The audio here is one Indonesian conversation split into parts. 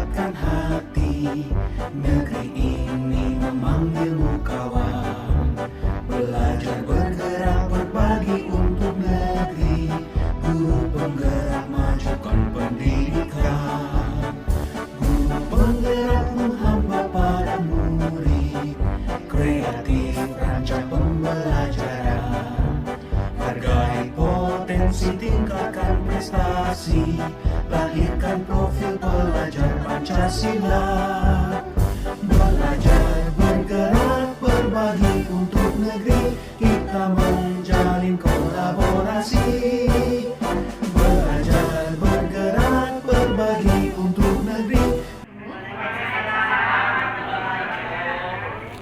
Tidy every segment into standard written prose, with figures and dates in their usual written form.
menggerakkan hati. Negeri ini memanggilmu kawan, belajar bergerak berbagi untuk negeri. Guru penggerak majukan pendidikan, guru penggerakmu hamba pada murid. Kreatif rancang pembelajaran, hargai potensi, tingkatkan prestasi, lahirkan profil pelajar Pancasila. Belajar bergerak berbagi untuk negeri, kita menjalin kolaborasi. Belajar bergerak berbagi untuk negeri.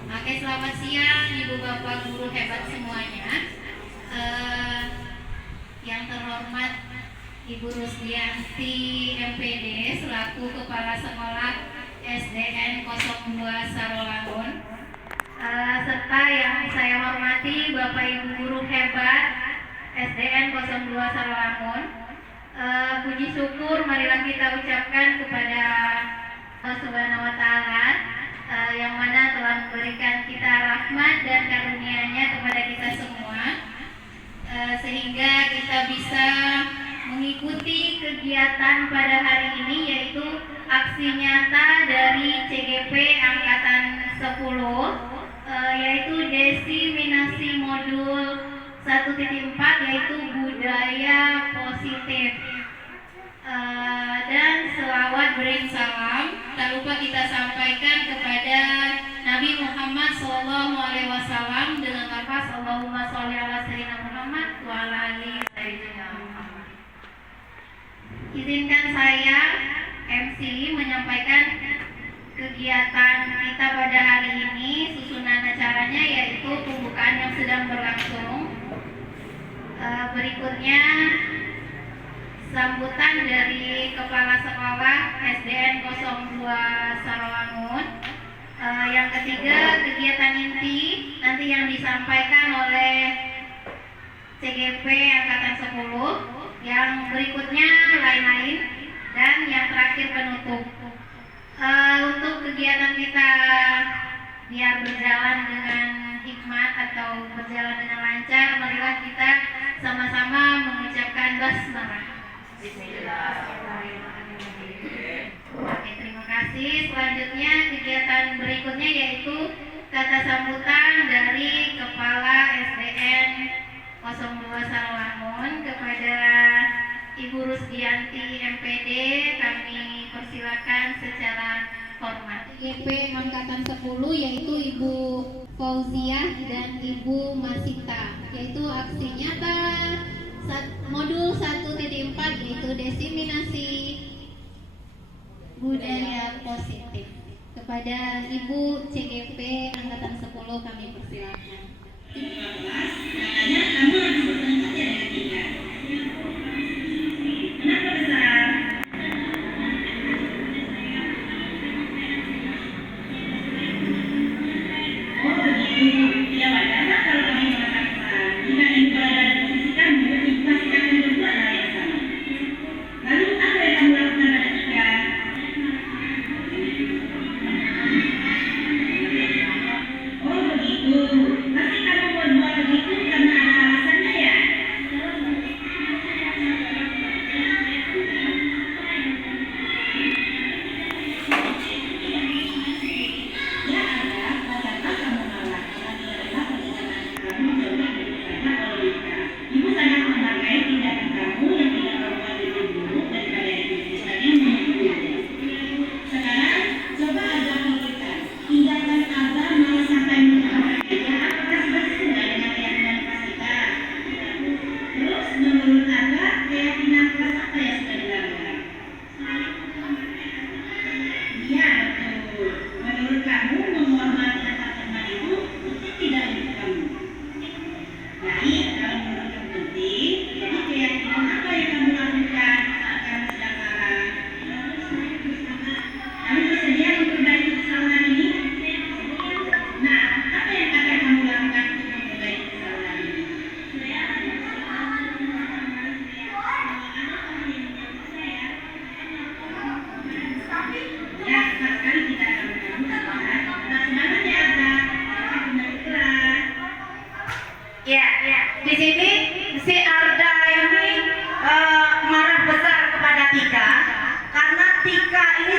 Oke, selamat siang Ibu Bapak guru hebat semuanya. Yang terhormat Ibu Rusdianti MPD selaku Kepala Sekolah SDN 02 Sarolangun, serta yang saya hormati Bapak Ibu guru hebat SDN 02 Sarolangun. Puji syukur marilah kita ucapkan kepada Allah Subhanahu wa Ta'ala, yang mana telah memberikan kita rahmat dan karunia-Nya kepada kita semua, sehingga kita bisa mengikuti kegiatan pada hari ini, yaitu aksi nyata dari CGP Angkatan 10, yaitu desiminasi modul 1.4, yaitu budaya positif. Dan selawat beri salam tak lupa kita sampaikan kepada Nabi Muhammad SAW dengan lafaz Allahumma sholli ala sayyidina Muhammad wa ala ali sayyidina Muhammad. Izinkan saya MC menyampaikan kegiatan kita pada hari ini. Susunan acaranya yaitu pembukaan yang sedang berlangsung. Berikutnya sambutan dari Kepala Sekolah SDN 02 Sarolangun. Yang ketiga, kegiatan inti nanti yang disampaikan oleh CGP Angkatan 10. Yang berikutnya lain-lain, dan yang terakhir penutup. Untuk kegiatan kita biar berjalan dengan hikmat atau berjalan dengan lancar, marilah kita sama-sama mengucapkan basmalah. Bismillahirrahmanirrahim. Oke, terima kasih. Selanjutnya kegiatan berikutnya yaitu kata sambutan dari Kepala SDN 02 Sarolangun kepada Ibu Rusdianti MPD. Kami persilakan secara hormat. CGP Angkatan 10 yaitu Ibu Fauziah dan Ibu Masita, yaitu aksi nyata modul 1.4, yaitu desiminasi budaya positif. Kepada Ibu CGP Angkatan 10 kami persilakan.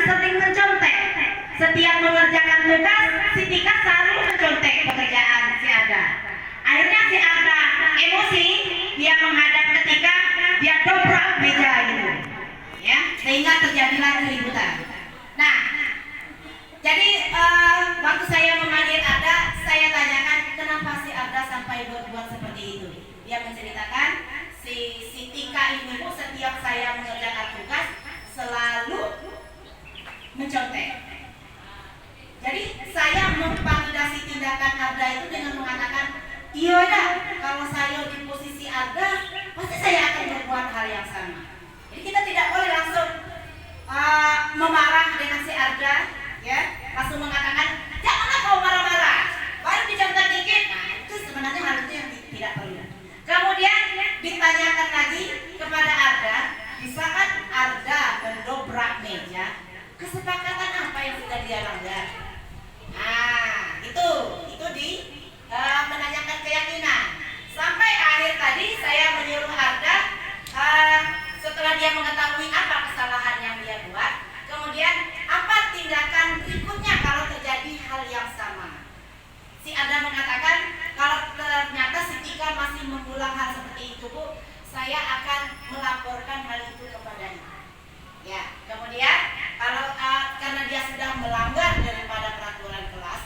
sering mencontek. Setiap mengerjakan tugas, si Tika selalu mencontek pekerjaan si Arda. Akhirnya si Arda emosi, dia menghadap ke Tika, dia dobrak meja itu, ya, sehingga terjadilah keributan. Nah, jadi waktu saya memanggil Arda, saya tanyakan kenapa si Arda sampai berbuat seperti itu. Dia menceritakan si Tika ini pun setiap saya mengerjakan tugas selalu mencontek. Jadi saya memvalidasi tindakan Arda itu dengan mengatakan, iya dah, kalau saya di posisi Arda, pasti saya akan berbuat hal yang sama. Jadi kita tidak boleh langsung memarah dengan si Arda, ya, langsung mengatakan janganlah kau marah-marah, baru dicontek dikit. Nah, itu sebenarnya hal itu yang tidak perlu. Kemudian ditanyakan lagi kepada Arda, di saat Arda mendobrak meja, kesepakatan apa yang sudah dia langgar? Nah, itu di menanyakan keyakinan. Sampai akhir tadi saya menyuruh Arda, setelah dia mengetahui apa kesalahan yang dia buat, kemudian apa tindakan berikutnya kalau terjadi hal yang sama. Si Arda mengatakan, kalau ternyata si Tika masih mengulang hal seperti itu, Bu, saya akan melaporkan hal itu kepadanya. Ya, kemudian kalau karena dia sudah melanggar daripada peraturan kelas,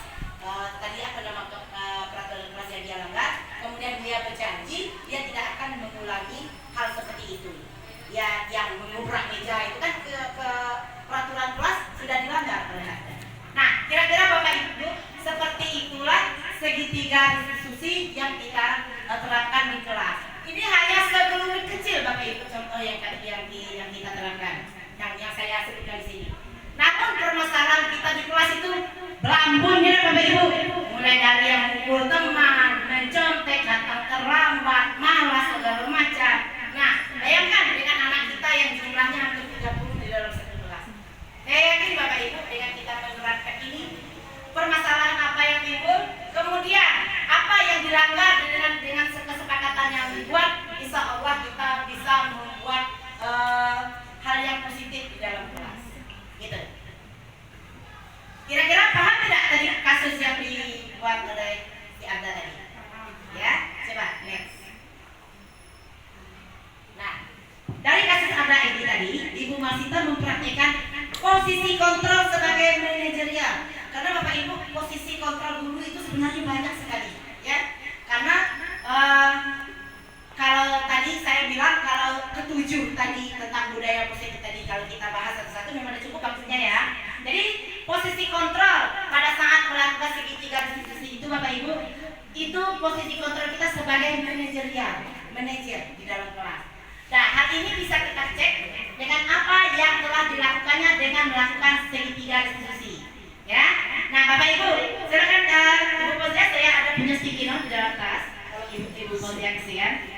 tadi apa nama peraturan kelas yang dia langgar, kemudian dia berjanji dia tidak akan mengulangi hal seperti itu. Ya, yang mengubrak meja itu kan ke peraturan kelas sudah dilanggar oleh Arda. Nah, kira-kira Bapak Ibu, seperti itulah segitiga diskusi yang kita terapkan di kelas. Ini hanya segelintir kecil Bapak Ibu contoh yang kita terapkan, yang saya sebutkan di sini. Namun permasalahan kita di kelas itu berambunnya Bapak Ibu, mulai dari yang mukul teman, mencontek, datang terlambat, malas, segala macam. Nah, bayangkan dengan anak kita yang jumlahnya hampir 30 di dalam satu kelas. Saya yakin Bapak Ibu dengan kita menerapkan ini, permasalahan apa yang timbul, kemudian apa yang dilanggar dengan kesepakatan yang dibuat, insya Allah kita bisa membuat hal yang positif di dalam kelas. Gitu. Kira-kira paham tidak tadi kasus yang dibuat oleh si Arda tadi? Ya, coba next. Nah, dari kasus Arda ini tadi, Ibu Masita mempraktikkan posisi kontrol sebagai manajerial. Karena Bapak Ibu, posisi kontrol guru itu sebenarnya banyak sekali, ya. Karena kalau tadi saya bilang kalau ketujuh tadi tentang budaya positif tadi kalau kita bahas satu-satu memang cukup maksudnya ya. Jadi posisi kontrol pada saat melakukan segitiga diskusi itu Bapak Ibu, itu posisi kontrol kita sebagai manajerial, manajer di dalam kelas. Nah, hal ini bisa kita cek dengan apa yang telah dilakukannya dengan melakukan segitiga diskusi. Ya, nah Bapak Ibu, silakan Ibu Fauzia, saya ada punya sticky note di dalam tas. Kalau Ibu Fauzia kesian.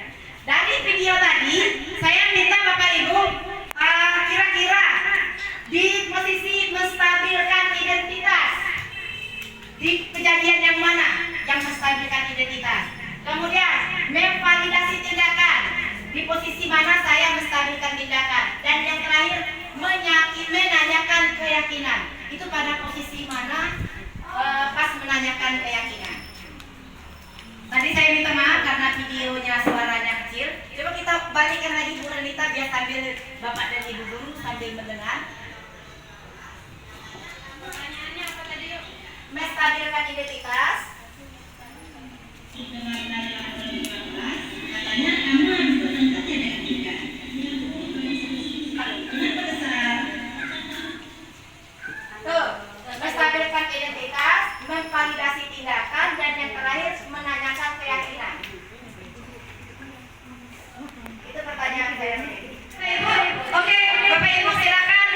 Dari video tadi, saya minta Bapak Ibu kira-kira di posisi menstabilkan identitas di kejadian yang mana yang menstabilkan identitas. Kemudian memvalidasi tindakan di posisi mana saya menstabilkan tindakan. Dan yang terakhir menanyakan keyakinan. Itu pada posisi mana pas menanyakan keyakinan. Tadi saya minta maaf karena videonya suaranya kecil. Coba kita balikkan lagi Bu Renita biar sambil Bapak dan Ibu guru sambil mendengar. Pertanyaannya apa tadi yuk? Menstabilkan identitas. Katanya aman berangkatnya dengan tiga. Kenapa besar? Tuh, menstabilkan identitas, memvalidasi tindakan, dan yang terakhir menanyakan keyakinan. Itu pertanyaan saya. Oke, Bapak Ibu silakan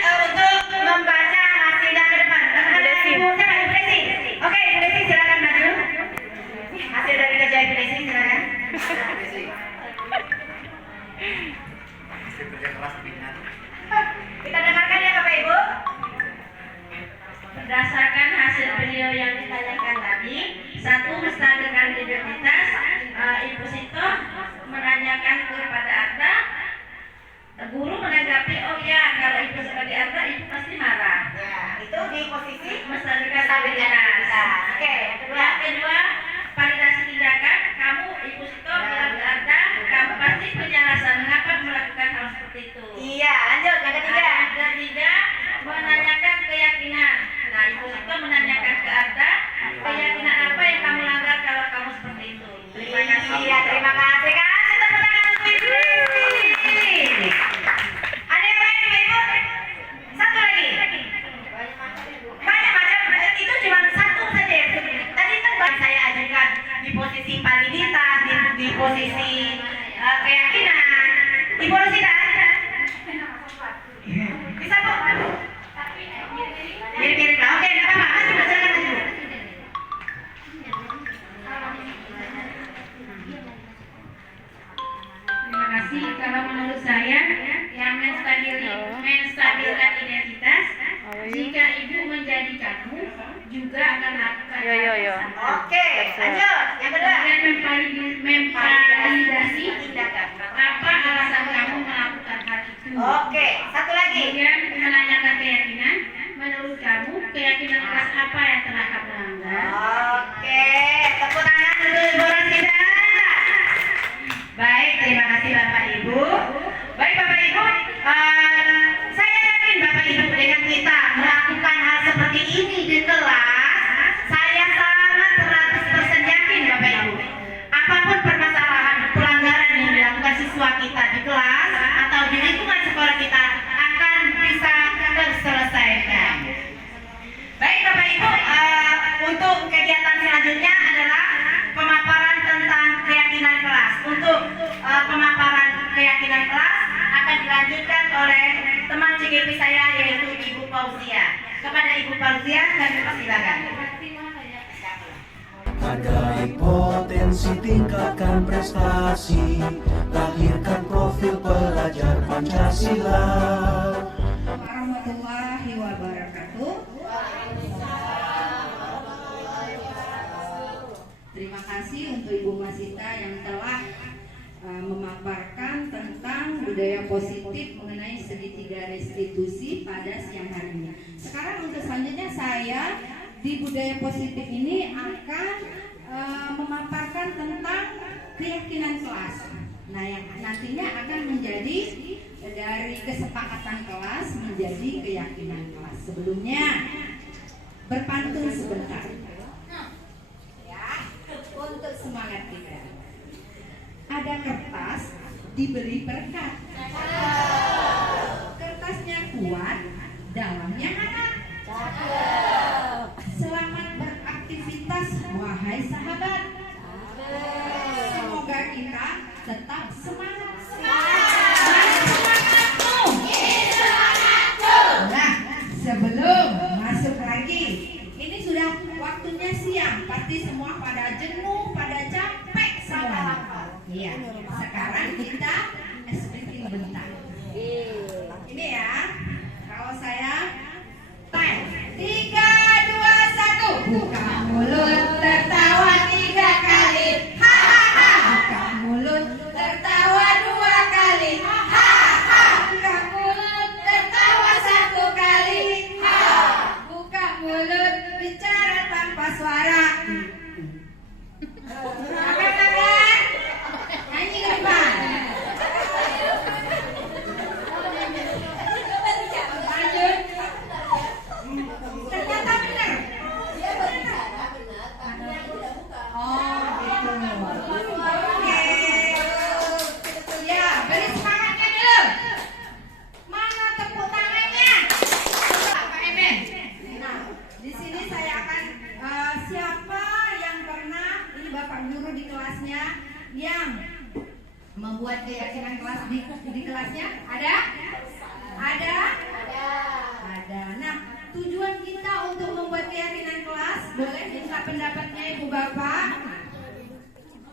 posisi keyakinan. Ibu Rosita, bisa Bu? Mirip-mirip lah. Oke, nggak apa-apa. Maju, silakan maju. Terima kasih. Kalau menurut saya, yang menstabilkan identitas, jika ibu menjadi kamu, juga akan melakukan hal tersebut. Oke, lanjut. Yang kedua. Kemudian memvalidasi apa alasan kamu melakukan hal itu. Oke, satu lagi. Kemudian menanyakan keyakinan, menurut kamu keyakinan kelas apa yang telah kamu langgar? Oke, tepuk tangan untuk Ibu Rosida. Baik, terima kasih Bapak Ibu. Baik Bapak Ibu, saya yakin Bapak Ibu dengan kita melakukan hal seperti ini di kelas, saya sangat 100% yakin Bapak Ibu. Apapun permasalahan pelanggaran yang dilakukan siswa kita di kelas atau di lingkungan sekolah kita akan bisa terselesaikan. Baik Bapak Ibu, untuk kegiatan selanjutnya adalah pemaparan tentang keyakinan kelas. Untuk pemaparan keyakinan kelas akan dilanjutkan oleh teman CGP saya yaitu Ibu Fauzia. Kepada Ibu Fauzia kami persilakan. Hargai potensi, tingkatkan prestasi, lahirkan profil pelajar Pancasila. Warahmatullahi wabarakatuh. Terima kasih untuk Ibu Masita yang telah memaparkan tentang budaya positif mengenai segitiga restitusi pada siang hari ini. Sekarang untuk selanjutnya saya di budaya positif ini akan memaparkan tentang keyakinan kelas. Nah, yang nantinya akan menjadi dari kesepakatan kelas menjadi keyakinan kelas. Sebelumnya berpantun sebentar. Ya, untuk semangat kita. Ada kertas diberi berkat. Kertasnya kuat, dalamnya hangat. Selamat beraktivitas wahai sahabat. Semoga kita tetap semangat. Nah, sebelum masuk lagi, ini sudah waktunya siang. Pasti semua pada jenuh, pada capek semua. Iya. Sekarang kita speaking bentar. Ini ya. Kalau saya time 3, 2, 1. Buka mulut tertawa 3 kali. Hahaha. Buka mulut tertawa 2 kali. Hahaha. Buka mulut tertawa 1 kali. Ha. Buka mulut bicara tanpa suara. Makan. Nyanyi ke depan. Lanjut. Ternyata benar. Oh, gitu. Oke. Ya, beri semangatnya dulu. Mana tepuk tangannya? Pak Emen. Nah, di sini saya akan siapa yang pernah ini Bapak guru di kelasnya yang membuat keyakinan kelas di kelasnya ada? Ada? Ada. Nah, tujuan kita untuk membuat keyakinan kelas, boleh minta pendapatnya Ibu Bapak?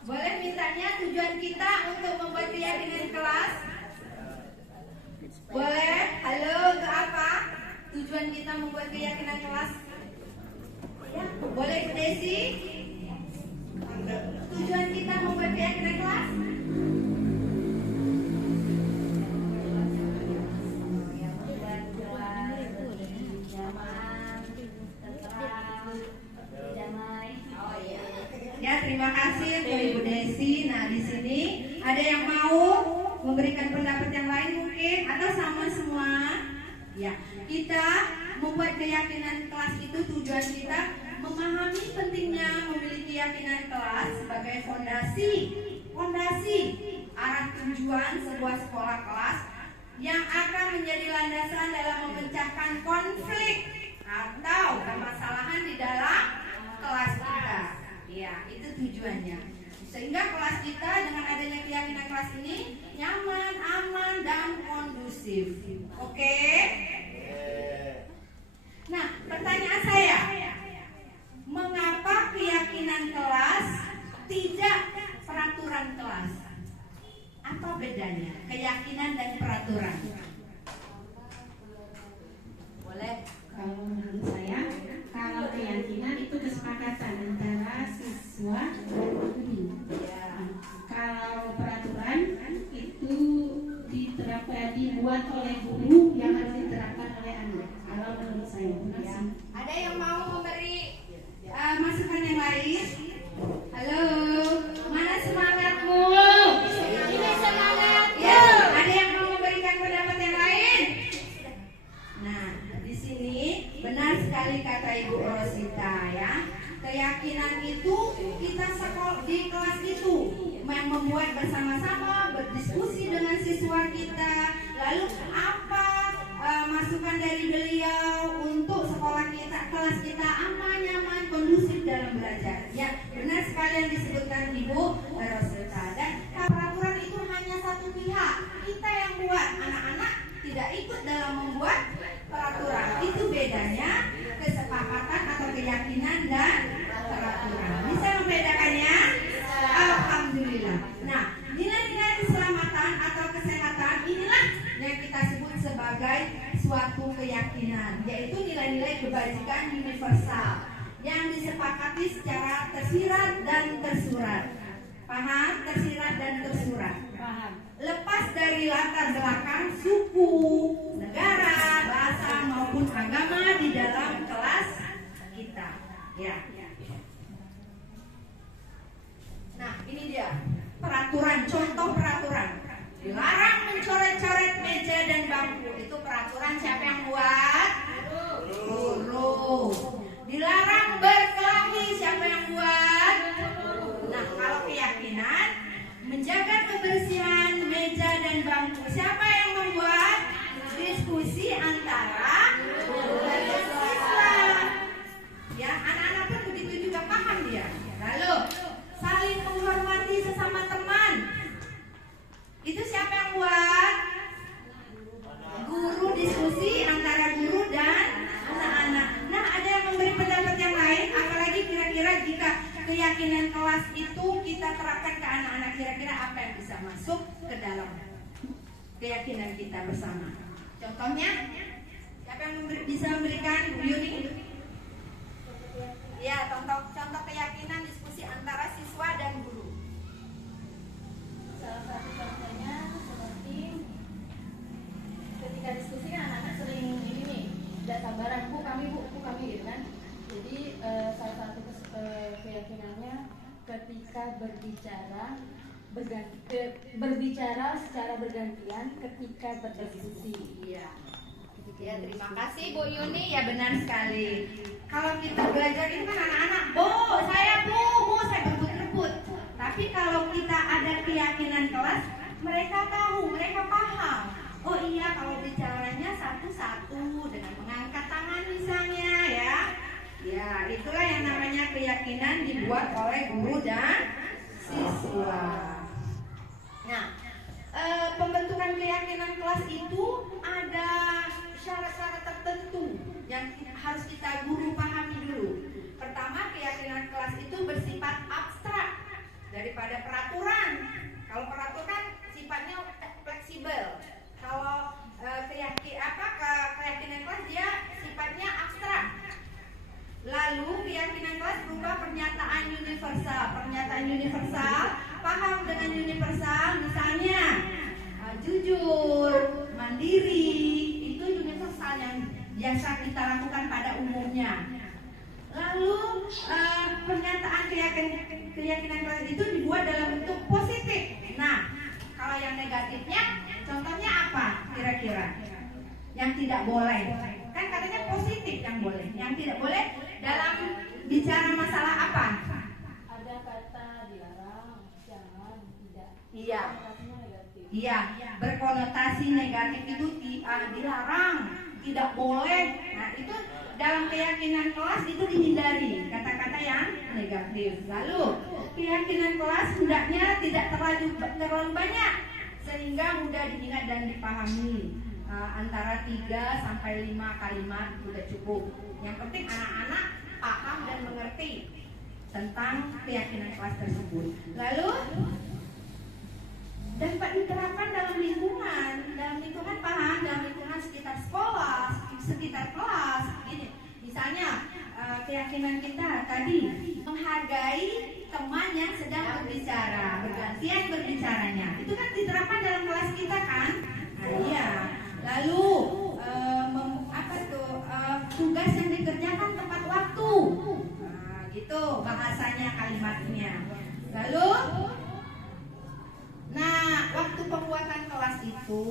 Boleh mintanya tujuan kita untuk membuat keyakinan kelas? Boleh? Halo, untuk apa? Tujuan kita membuat keyakinan kelas? Ya, boleh Bu Desi? Tujuan kita membuat keyakinan kelas? Ya, terima kasih untuk Ibu Desi. Nah, di sini ada yang mau memberikan pendapat yang lain mungkin atau sama semua? Ya, kita membuat keyakinan kelas itu tujuan kita memahami pentingnya memiliki keyakinan kelas sebagai fondasi arah tujuan sebuah sekolah kelas yang akan menjadi landasan dalam memecahkan konflik atau permasalahan di dalam kelas kita. Ya, itu tujuannya. Sehingga kelas kita dengan Ada yang mau memberi masukan yang lain? Halo, mana semangatmu? Ini semangat. Ya, ada yang mau memberikan pendapat yang lain? Nah, di sini benar sekali kata Ibu Rosita ya. Keyakinan itu kita sekolah di kelas itu membuat bersama-sama, berdiskusi dengan siswa kita. Lalu apa masukan dari beliau untuk sekolah kita, kelas kita aman, nyaman, kondusif dalam belajar. Ya, benar sekali yang disebutkan Ibu Rosita. Dan peraturan itu hanya satu pihak, kita yang buat, anak-anak tidak ikut dalam membuat peraturan. Itu bedanya kesepakatan atau keyakinan dan peraturan. Bisa membedakannya? Alhamdulillah. Nah, nilai-nilai keselamatan atau kesehatan inilah yang kita sebut sebagai suatu keyakinan, yaitu nilai-nilai kebajikan universal yang disepakati secara tersirat dan tersurat. Paham? Tersirat dan tersurat. Paham. Lepas dari latar belakang suku, negara, bahasa maupun agama di dalam kelas kita. Ya. Nah, ini dia peraturan, contoh peraturan. Dilarang mencoret-coret meja dan bangku. Itu peraturan siapa yang buat? Guru. Dilarang berkelahi, siapa yang buat? Nah, kalau keyakinan menjaga kebersihan meja dan bangku, siapa yang membuat? Diskusi antara siswa. Ya, anak-anak pun begitu juga paham dia. Lalu saling menghormati sesama teman. Itu siapa yang buat? Guru, diskusi antara guru dan anak-anak. Nah, ada yang memberi pendapat yang lain, apalagi kira-kira jika keyakinan kelas itu kita terapkan ke anak-anak, kira-kira apa yang bisa masuk ke dalam keyakinan kita bersama? Contohnya, siapa yang bisa memberikan? Bu Yuni? Ya, contoh keyakinan diskusi antara siswa dan guru. Salah satu contohnya seperti ketika diskusi kan anak-anak sering ini nih, tidak sabaran, bu kami gitu kan. Jadi salah satu keyakinannya ketika berbicara secara bergantian ketika berdiskusi. Iya. Ya, terima kasih Bu Yuni. Ya, benar sekali. Kalau kita belajar ini kan anak-anak, bu, saya berebut-rebut. Tapi kalau kita ada keyakinan kelas, mereka tahu, mereka paham. Oh iya, kalau bicaranya satu-satu dengan mengangkat tangan misalnya ya. Ya, itulah yang namanya keyakinan dibuat oleh guru dan siswa. Nah, pembentukan keyakinan kelas itu ada syarat-syarat tertentu yang harus kita guru pahami dulu. Pertama, keyakinan kelas itu bersifat abstrak daripada peraturan. Kalau peraturan sifatnya fleksibel. Kalau keyakinan kelas dia sifatnya abstrak. Lalu keyakinan kelas berupa pernyataan universal. Pernyataan universal, paham dengan universal, misalnya jujur, mandiri, itu universal yang biasa kita lakukan pada umumnya. Lalu pernyataan keyakinan kelas itu dibuat dalam bentuk positif. Nah, kalau yang negatifnya, contohnya apa kira-kira? Yang tidak boleh. Kan katanya positif yang boleh. Yang tidak boleh dalam bicara masalah apa? Ada kata dilarang, jangan, tidak. Iya. Konotasinya negatif. Iya, berkonotasi negatif itu dilarang, tidak boleh. Nah, itu dalam keyakinan kelas itu dihindari kata-kata yang negatif. Lalu keyakinan kelas hendaknya tidak terlalu banyak sehingga mudah diingat dan dipahami. Antara 3 sampai 5 kalimat sudah cukup. Yang penting anak-anak paham dan mengerti tentang keyakinan kelas tersebut. Lalu dapat diterapkan dalam lingkungan paham, dalam lingkungan sekitar sekolah, sekitar kelas. Ini misalnya keyakinan kita tadi menghargai teman yang sedang berbicara, bergantian berbicaranya. Itu kan diterapkan dalam kelas kita kan? Nah, iya. Lalu tugas yang dikerjakan Itu bahasanya, kalimatnya. Lalu, nah, waktu pembuatan kelas itu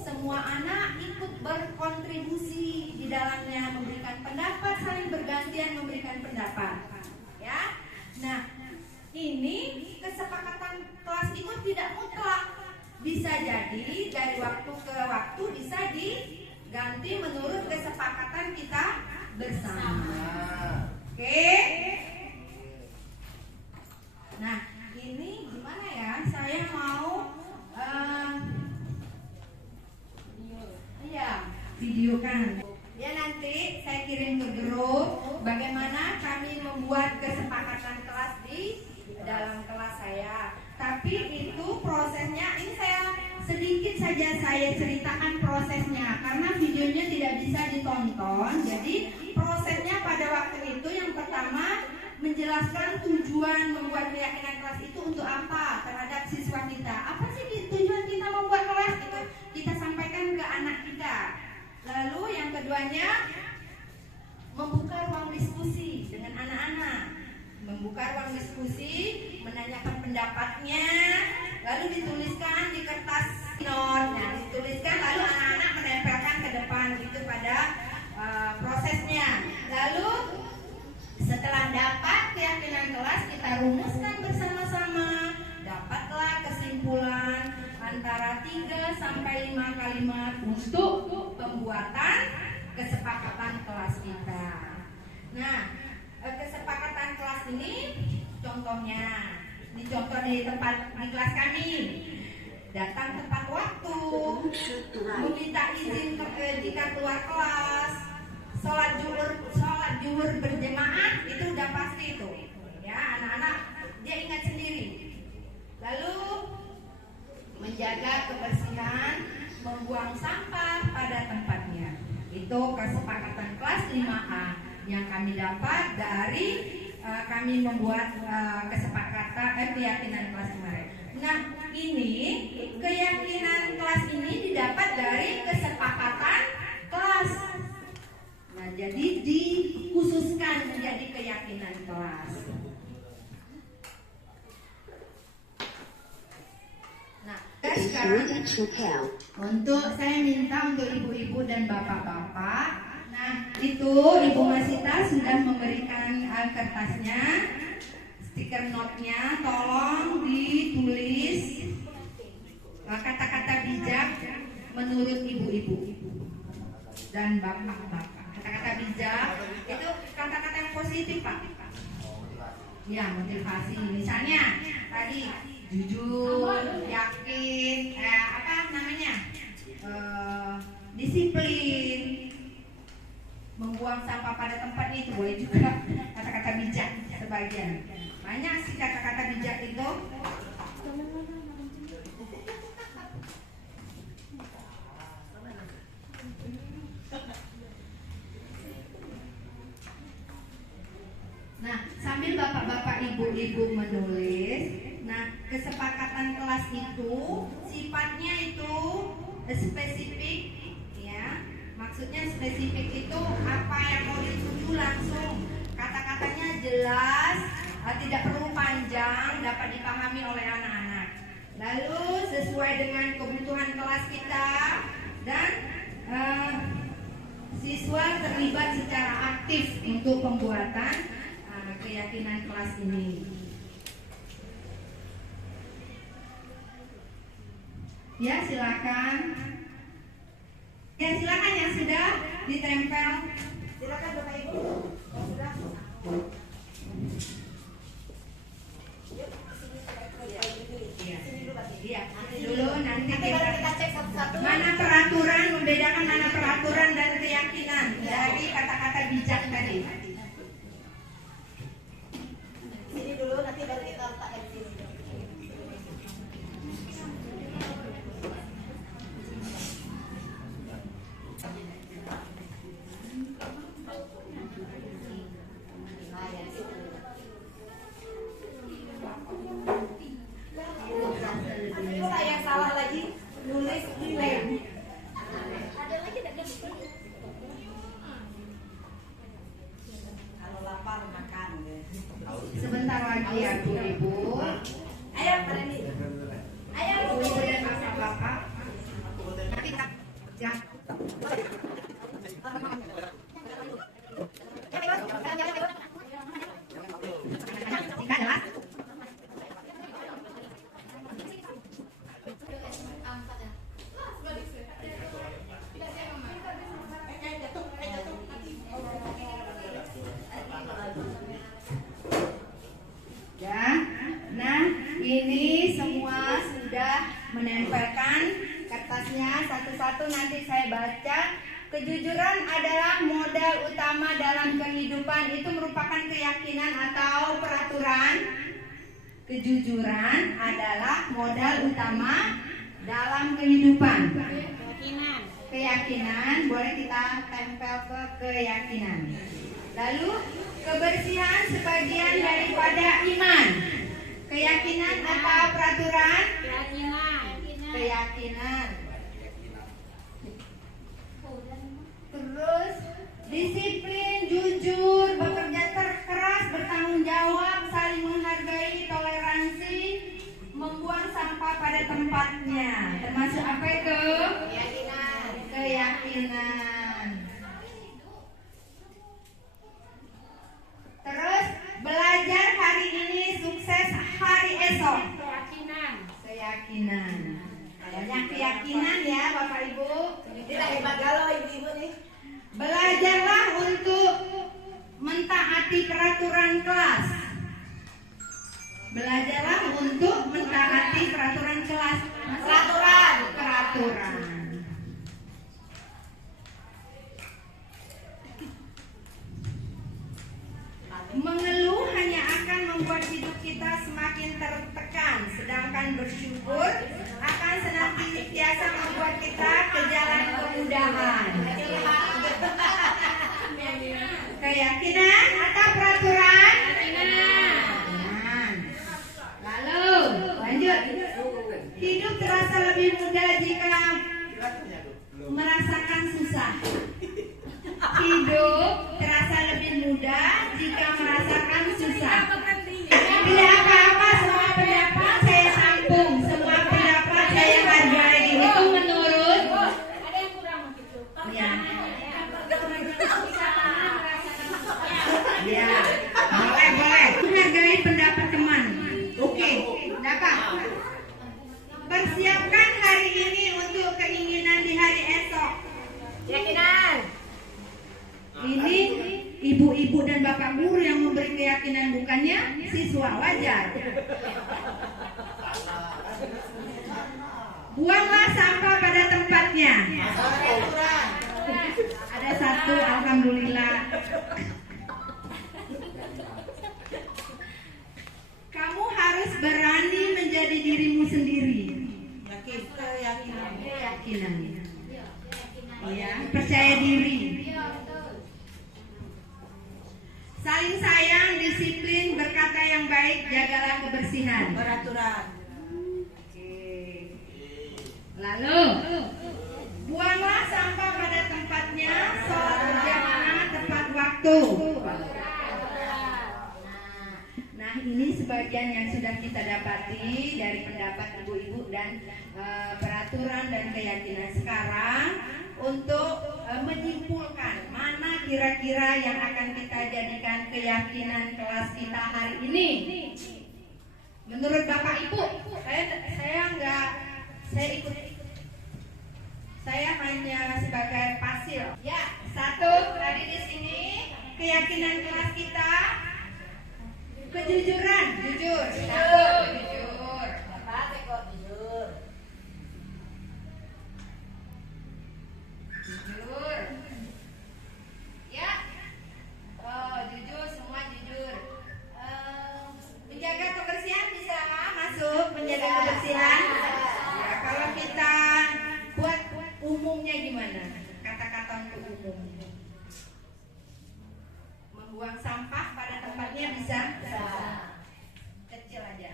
semua anak ikut berkontribusi di dalamnya, memberikan pendapat, saling bergantian memberikan pendapat. Ya, nah ini kesepakatan kelas itu tidak mutlak, bisa jadi dari waktu ke waktu bisa diganti menurut kesepakatan kita bersama. Oke. Nah, ini gimana ya? Saya mau videokan. Ya, nanti saya kirim ke grup bagaimana kami membuat kesepakatan kelas di dalam kelas saya. Tapi itu prosesnya, ini saya sedikit saja saya ceritakan prosesnya karena videonya tidak bisa ditonton. Jadi prosesnya pada waktu itu yang pertama menjelaskan tujuan membuat keyakinan kelas itu untuk apa terhadap siswa kita. Apa sih tujuan kita membuat kelas itu? Kita sampaikan ke anak kita. Lalu yang keduanya membuka ruang diskusi dengan anak-anak. Membuka ruang diskusi, menanyakan pendapatnya, lalu dituliskan di kertas not. Nah, dituliskan lalu anak-anak menempelkan ke depan itu pada prosesnya. Lalu setelah dapat keyakinan kelas, kita rumuskan bersama-sama. Dapatlah kesimpulan antara 3 sampai 5 kalimat untuk pembuatan kesepakatan kelas kita. Nah, kesepakatan kelas ini contohnya dicontoh di kelas kami. Datang tepat waktu, meminta izin jika keluar kelas, sholat zuhur berjemaah, itu udah pasti itu. Ya, anak-anak dia ingat sendiri. Lalu menjaga kebersihan, membuang sampah pada tempatnya. Itu kesepakatan kelas 5A yang kami dapat dari kami membuat kesepakatan keyakinan kelas kemarin. Nah, ini keyakinan kelas ini didapat dari kesepakatan kelas. Nah, jadi dikhususkan menjadi keyakinan kelas. Nah, sekarang untuk saya minta untuk ibu-ibu dan bapak-bapak. Nah, itu Ibu Masita sudah memberikan kertasnya, stiker note-nya. Tolong ditulis kata-kata bijak menurut ibu-ibu dan bapak-bapak. Kata-kata bijak itu kata-kata yang positif, Pak. Ya, motivasi. Misalnya tadi jujur, yakin, disiplin, membuang sampah pada tempatnya, itu boleh juga kata-kata bijak sebagian. Banyak sih kata-kata bijak itu. Nah, sambil bapak-bapak ibu-ibu menulis, nah kesepakatan kelas itu sifatnya itu spesifik, ya. Maksudnya spesifik itu apa yang mau dituju langsung, kata-katanya jelas, tidak perlu panjang, dapat dipahami oleh anak-anak. Lalu sesuai dengan kebutuhan kelas kita dan siswa terlibat secara aktif untuk pembuatan keyakinan kelas ini. Ya, silakan. Ya, silakan yang sudah ditempel. Silakan Bapak Ibu. Yang sudah. Iya, dulu nanti kita cek satu-satu. Mana peraturan, membedakan mana peraturan dan keyakinan dari kata-kata bijak tadi. Sini dulu, nanti baru kita letakkan di sini. berbahagia ibu-ibu. Ayo, berani. Ayo, Ibu-ibu dan bapak-bapak. Nanti ya. Ya, nah ini semua sudah menempelkan kertasnya satu-satu, nanti saya baca. Kejujuran adalah modal utama dalam kehidupan. Itu merupakan keyakinan atau peraturan. Kejujuran adalah modal utama dalam kehidupan. Keyakinan boleh kita tempel ke keyakinan. Lalu kebersihan sebagian daripada iman. Keyakinan atau peraturan? Keyakinan. Terus disiplin, jujur, bekerja keras, bertanggung jawab, saling menghargai, toleransi, membuang sampah pada tempatnya. Termasuk apa itu? Keyakinan. Terus belajar hari ini, sukses hari esok. Keyakinan. Banyak keyakinan ya Bapak Ibu. Tidak hebat galau ibu-ibu nih. Belajarlah untuk mentaati peraturan kelas. Belajarlah untuk mentaati peraturan kelas. Peraturan. Mengeluh hanya akan membuat hidup kita semakin tertekan, sedangkan bersyukur akan senantiasa membuat kita ke jalan kemudahan. Keyakinan atau peraturan? Keyakinan. Lalu lanjut. Hidup terasa lebih mudah jika merasakan susah. Hidup terasa lebih mudah jika merasakan susah. Tidak apa-apa, semua pendapat saya tampung, semua pendapat saya hargai. Itu menurut ya. Ya, boleh. Menghargai pendapat teman. Oke, dapat. Persiapkan hari ini untuk keinginan di hari esok. Keyakinan. Ini ibu-ibu dan bapak guru yang memberi keyakinan, bukannya siswa, wajar. Buanglah sampah pada tempatnya. Ada satu, alhamdulillah. Kamu harus berani menjadi dirimu sendiri. Keyakinan. Ya, percaya diri. Saling sayang, disiplin, berkata yang baik, jagalah kebersihan. Peraturan. Lalu, buanglah sampah pada tempatnya, sholat berjamaah tepat waktu. Nah, ini sebagian yang sudah kita dapati dari pendapat ibu-ibu dan peraturan dan keyakinan. Sekarang untuk menyimpulkan mana kira-kira yang akan kita jadikan keyakinan kelas kita hari ini. Menurut Bapak Ibu, saya hanya sebagai pasil. Ya, satu tadi di sini keyakinan kelas kita kejujuran, jujur. Satu, jujur. Bapak kok jujur. Jujur. Ya. Oh, jujur, semua jujur. Menjaga kebersihan bisa masuk menjaga kebersihan. Ya, kalau kita buat umumnya gimana? Kata-kata untuk umum. Membuang sampah pada tempatnya bisa? Kecil aja.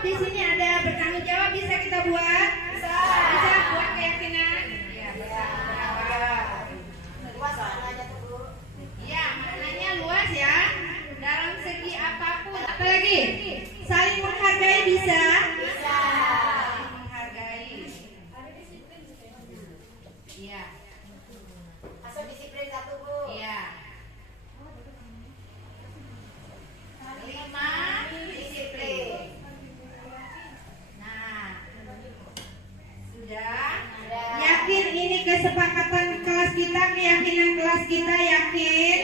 di sini ada bertanggung jawab, bisa kita buat? Bisa buat keyakinan? Iya, bertanggung jawab. Luas maknanya tuh Bu. Iya, maknanya luas ya. Dalam segi apapun. Apalagi? Saling menghargai bisa? Bisa. Saling menghargai. Iya. Masuk disiplin satu Bu. Iya. 5 disiplin. Nah, sudah. Yakin ini kesepakatan kelas kita, keyakinan kelas kita, yakin?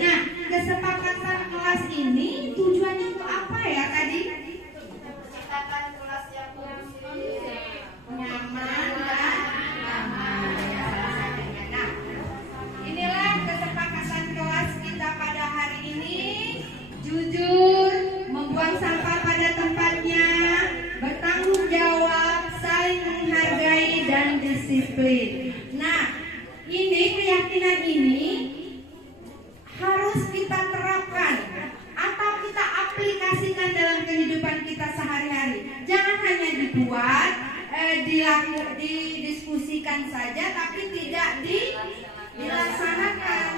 Nah, kesepakatan kelas ini tujuannya untuk apa ya tadi? Menciptakan kelas yang kondusif, Nyaman dan aman. Ya, salah satunya. Nah, inilah kesepakatan kelas kita pada hari ini. Jujur, membuang sampah pada tempatnya, bertanggung jawab, saling menghargai dan disiplin. Nah, ini keyakinan ini harus kita terapkan atau kita aplikasikan dalam kehidupan kita sehari-hari. Jangan hanya dibuat, didiskusikan saja, tapi tidak dilaksanakan.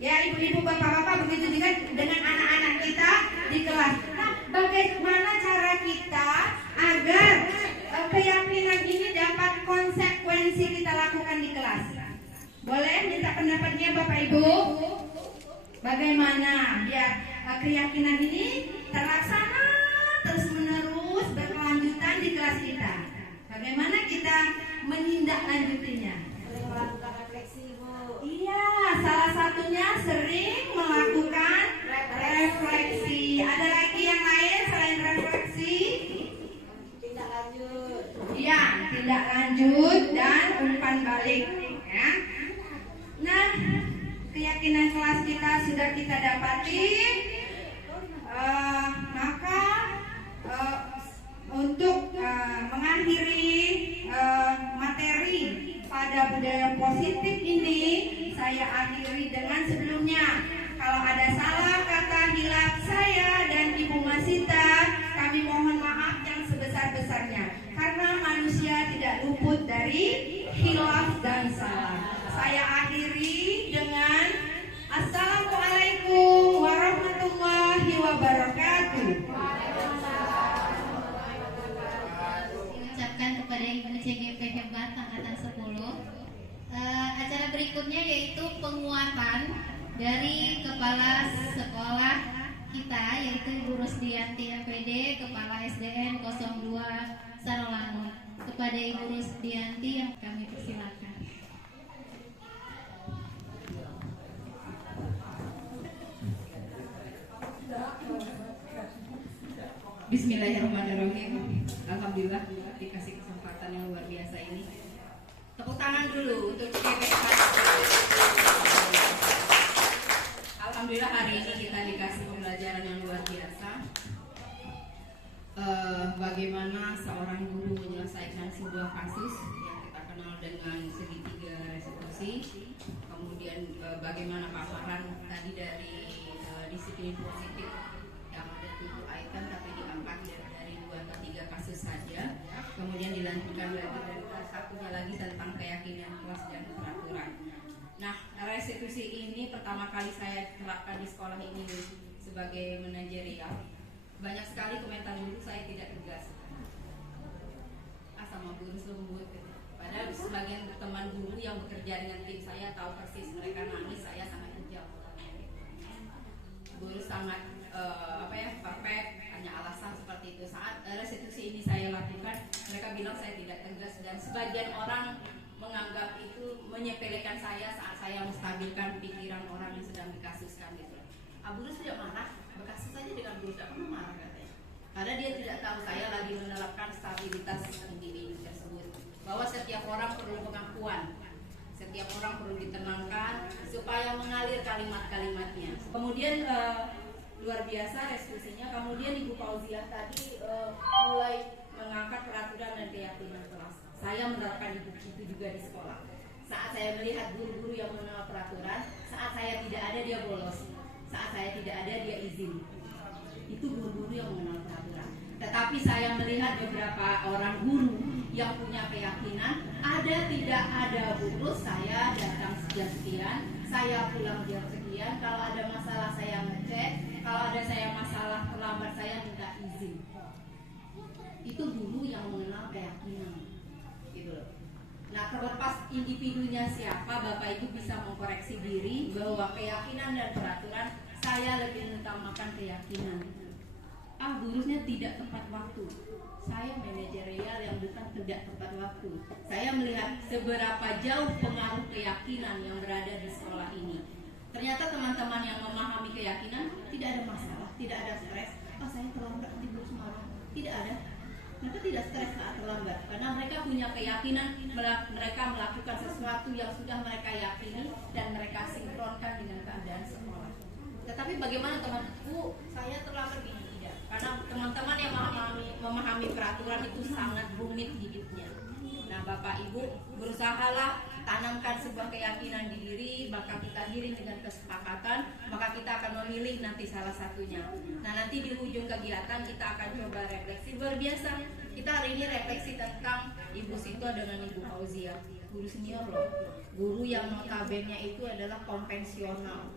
Ya, ibu-ibu, bapak-bapak, begitu juga dengan anak-anak kita di kelas. Nah, bagaimana cara kita agar keyakinan ini dapat konsekuensi kita lakukan di kelas? Boleh minta pendapatnya Bapak Ibu? Bagaimana biar keyakinan ini terlaksana terus-menerus berkelanjutan di kelas kita? Bagaimana kita menindaklanjutinya? sering melakukan refleksi Bu. Iya, salah satunya sering melakukan refleksi. Ada lagi yang lain selain refleksi? Tindak lanjut. Iya, tindak lanjut dan umpan balik. Ya. Nah, keyakinan kelas kita sudah kita dapati. Maka untuk mengakhiri materi pada budaya positif ini, saya akhiri dengan sebelumnya. Kalau ada salah kata hilaf saya dan Ibu Masita, kami mohon maaf yang sebesar-besarnya. Karena manusia tidak luput dari hilaf dan salah. Saya akhiri dengan Assalamualaikum warahmatullahi wabarakatuh. Diucapkan kepada Ibu CGP hebat angkatan 10. Acara berikutnya yaitu penguatan dari kepala sekolah kita, yaitu Ibu Rusdianti MPD, Kepala SDN 02 Sarolangun. Kepada Ibu Rusdianti yang kami persilakan. Bismillahirrahmanirrahim. Alhamdulillah dikasih kesempatan yang luar biasa ini. Tepuk tangan dulu untuk CGP. Alhamdulillah hari ini kita dikasih pembelajaran yang luar biasa. Bagaimana seorang guru menyelesaikan sebuah kasus yang kita kenal dengan segitiga restitusi. Kemudian bagaimana paparan tadi dari disiplin positif yang ada 7 item tapi diangkat dari 2 atau 3 kasus saja. Kemudian dilanjutkan lagi dan satunya lagi tentang keyakinan kelas dan peraturan. Nah, restitusi ini pertama kali saya terapkan di sekolah ini sebagai manajerial. Banyak sekali komentar guru saya tidak tegas. Sama guru lembut. Padahal sebagian teman guru yang bekerja dengan tim saya tahu persis mereka nangis, saya sangat kejam. Guru sangat perfect, hanya alasan seperti itu. Saat restitusi ini saya lakukan, mereka bilang saya tidak tegas dan sebagian orang menganggap itu menyepelekan saya saat saya menstabilkan pikiran orang yang sedang dikasuskan gitu. Abu Rus tidak marah, berkasus saja dengan guru tidak pernah marah katanya. Karena dia tidak tahu saya lagi menerapkan stabilitas individu tersebut. Bahwa setiap orang perlu pengakuan, setiap orang perlu ditenangkan supaya mengalir kalimat-kalimatnya. Kemudian luar biasa restitusinya. Kemudian Ibu Fauziah tadi mulai mengangkat peraturan dan keyakinan kelas. Saya menerapkan itu juga di sekolah. Saat saya melihat guru-guru yang mengenal peraturan, saat saya tidak ada dia bolos, saat saya tidak ada dia izin. Itu guru-guru yang mengenal peraturan. Tetapi saya melihat beberapa orang guru yang punya keyakinan, tidak ada guru, saya datang sekian, saya pulang jam sekian, kalau ada masalah saya ngecek, kalau ada saya masalah terlambat saya minta izin. Itu guru yang mengenal keyakinan, gitu loh. Nah, terlepas individunya siapa, Bapak Ibu bisa mengkoreksi diri bahwa keyakinan dan peraturan saya lebih mengutamakan keyakinan. Gurusnya tidak tepat waktu. Saya manajerial yang bukan tidak tepat waktu. Saya melihat seberapa jauh pengaruh keyakinan yang berada di sekolah ini. Ternyata teman-teman yang memahami keyakinan tidak ada masalah, tidak ada stres. Saya terlambat nanti guru marah. Tidak ada. Mereka tidak stres saat terlambat karena mereka punya keyakinan, mereka melakukan sesuatu yang sudah mereka yakini dan mereka sinkronkan dengan keadaan sekolah. Tetapi bagaimana teman-teman? Saya terlambat ini tidak. Karena teman-teman yang memahami peraturan itu sangat rumit hidupnya. Nah, Bapak Ibu berusahalah tanamkan sebuah keyakinan di diri, maka kita giring dengan kesepakatan, maka kita akan memilih nanti salah satunya. Nah, nanti di ujung kegiatan kita akan coba refleksi luar biasa. Kita hari ini refleksi tentang Ibu Sito dengan Ibu Fauzia, guru senior loh, guru yang notabene itu adalah konvensional,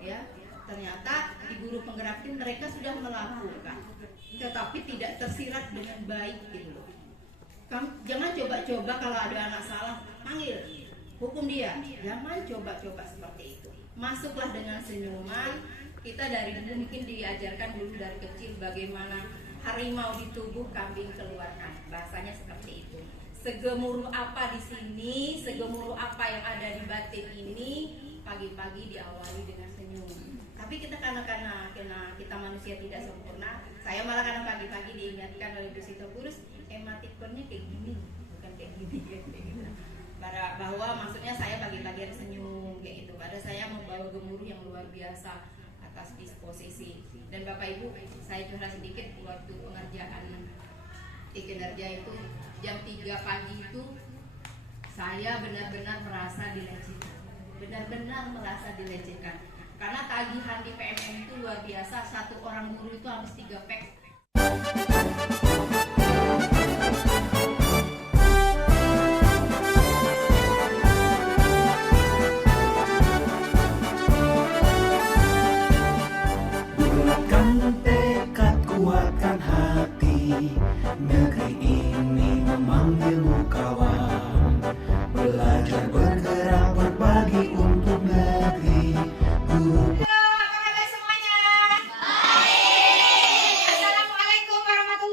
ya. Ternyata di guru penggerak tim mereka sudah melakukan, tetapi tidak tersirat dengan baik gitu loh. Jangan coba-coba kalau ada anak salah, panggil, hukum dia. Jangan coba-coba seperti itu. Masuklah dengan senyuman. Kita dari dulu mungkin diajarkan dulu dari kecil bagaimana harimau di tubuh, kambing keluarkan. Bahasanya seperti itu. Segemuruh apa di sini, segemuruh apa yang ada di batin ini, pagi-pagi diawali dengan senyum. Tapi kita karena kita manusia tidak sempurna, saya malah kadang pagi-pagi diingatkan oleh Bu Sito, Gurus, ematikonnya kayak gini, bukan kayak gini, kayak gitu. Bahwa maksudnya saya pagi-pagi harus senyum kayak gitu. Pada saya membawa gemuruh yang luar biasa atas disposisi. Dan Bapak Ibu, saya curhat sedikit waktu pengerjaan kinerja itu jam 3 pagi itu saya benar-benar merasa dilecehkan. Benar-benar merasa dilecehkan. Karena tagihan di PMM itu luar biasa, satu orang guru itu habis 3 pack. Bulatkan tekad, kuatkan hati, negeri ini memanggilmu kawan. Belajar bergerak berbagi untuk negeri. Guru. Halo, apa kabar semuanya? Baik. Assalamualaikum warahmatullahi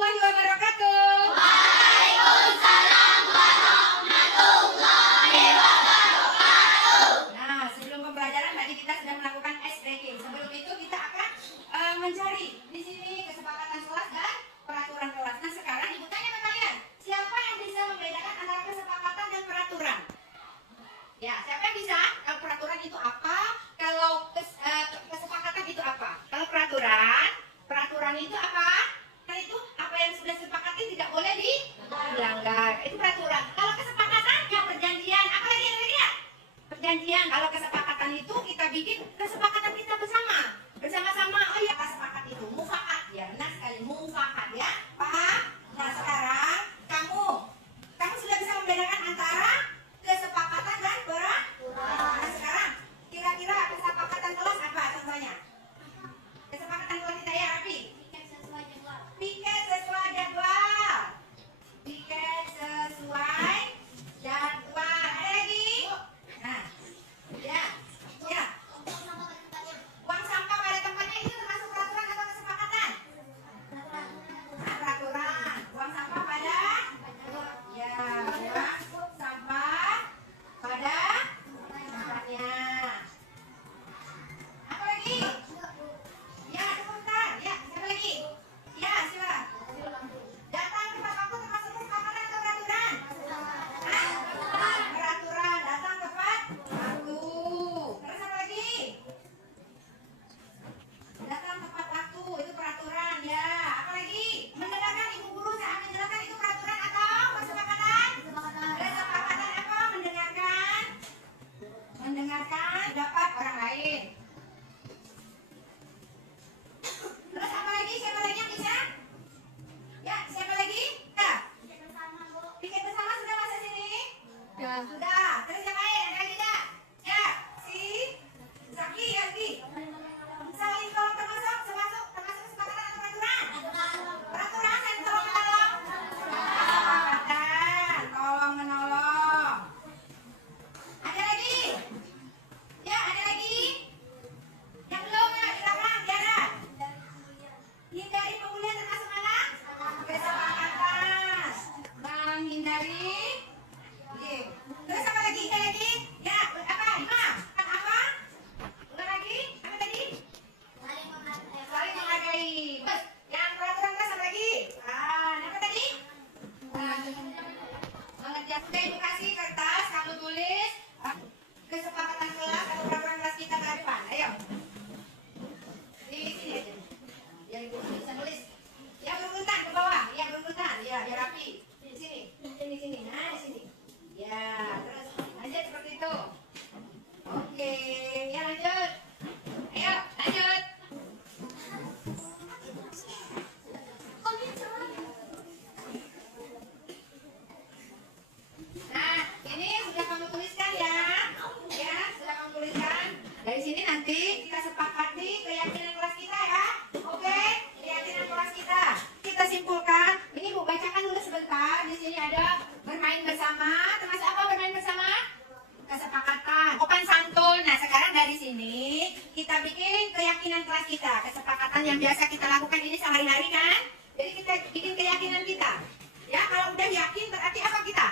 hari-hari kan? Jadi kita bikin keyakinan kita. Ya, kalau udah yakin berarti apa kita?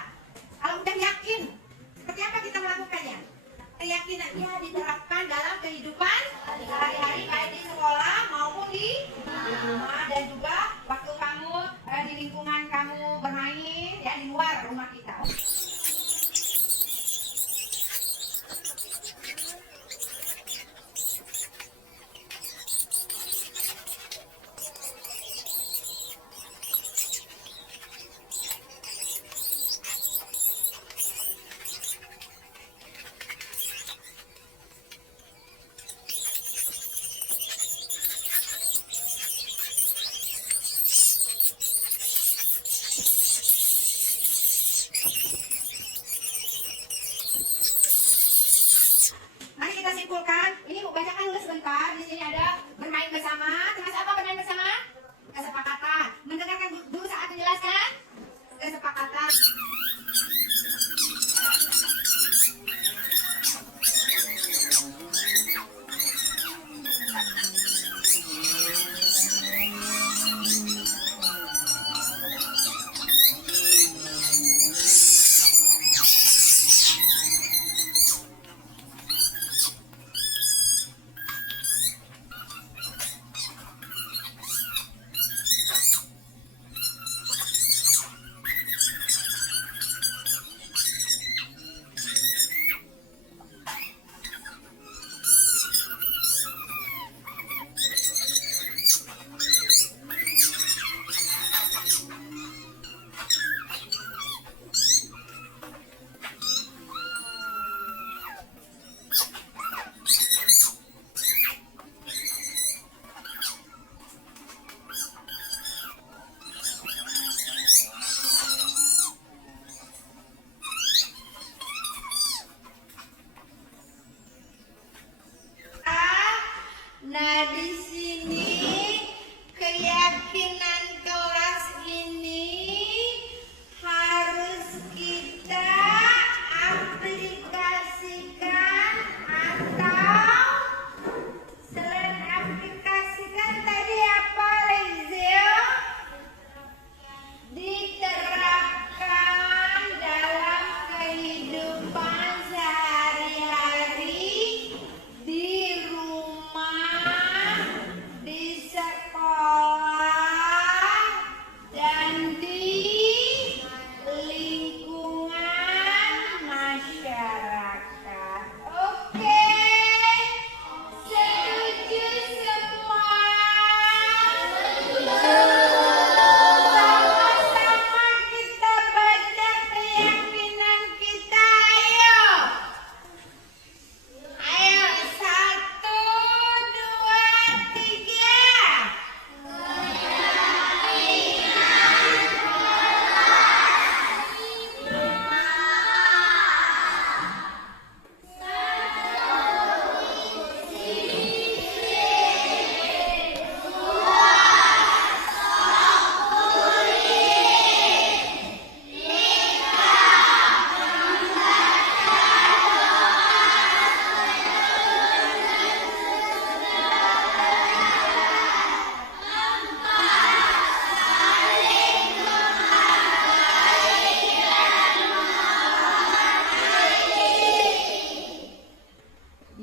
Kalau udah yakin, seperti apa kita melakukannya? Keyakinan ya diterapkan dalam kehidupan sehari-hari, baik di sekolah maupun di rumah, dan juga waktu kamu di lingkungan kamu bermain ya di luar rumah kita. Mari kita simpulkan. Ini bacakan dulu sebentar. Di sini ada bermain bersama. Terus apa bermain bersama? Kesepakatan. Mendengarkan dulu saat menjelaskan. Kesepakatan. Nah, di sini keyakinan kelas ini harus kita aplikasikan, atau selain aplikasikan tadi apa, Lezio? Diterapkan dalam kehidupan sehari-hari di rumah, di sekolah, dan di lingkungan masyarakat. Oke, setuju semua? Sama-sama kita baca keyakinan kita, ayo. Ayo, 1, 2, 3.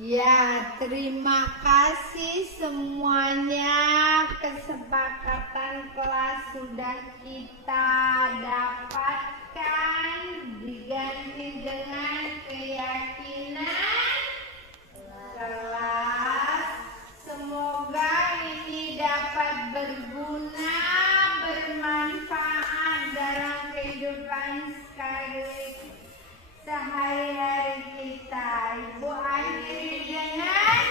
Ya, terima kasih semuanya. Kesepakatan kelas sudah kita dapatkan, diganti dengan keyakinan kelas. Semoga ini dapat berguna, bermanfaat dalam kehidupan sehari-hari kita. Ibu akhiri dengan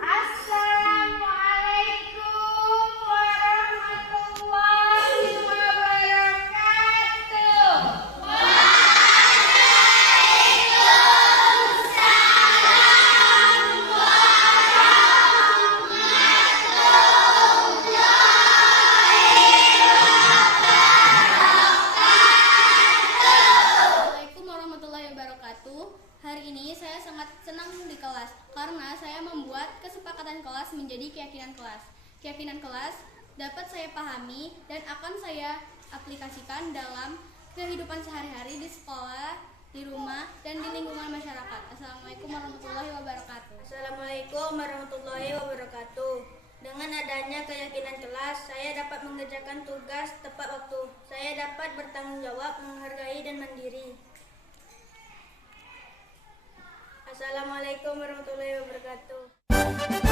Assalamualaikum warahmatullahi wabarakatuh. Assalamualaikum warahmatullahi wabarakatuh. Hari ini saya sangat senang di kelas karena saya membuat kesepakatan kelas menjadi keyakinan kelas. Keyakinan kelas dapat saya pahami dan akan saya aplikasikan dalam kehidupan sehari-hari di sekolah, di rumah, dan di lingkungan masyarakat. Assalamualaikum warahmatullahi wabarakatuh. Assalamualaikum warahmatullahi wabarakatuh. Dengan adanya keyakinan kelas, saya dapat mengerjakan tugas tepat waktu. Saya dapat bertanggung jawab, menghargai, dan mandiri. Assalamualaikum warahmatullahi wabarakatuh.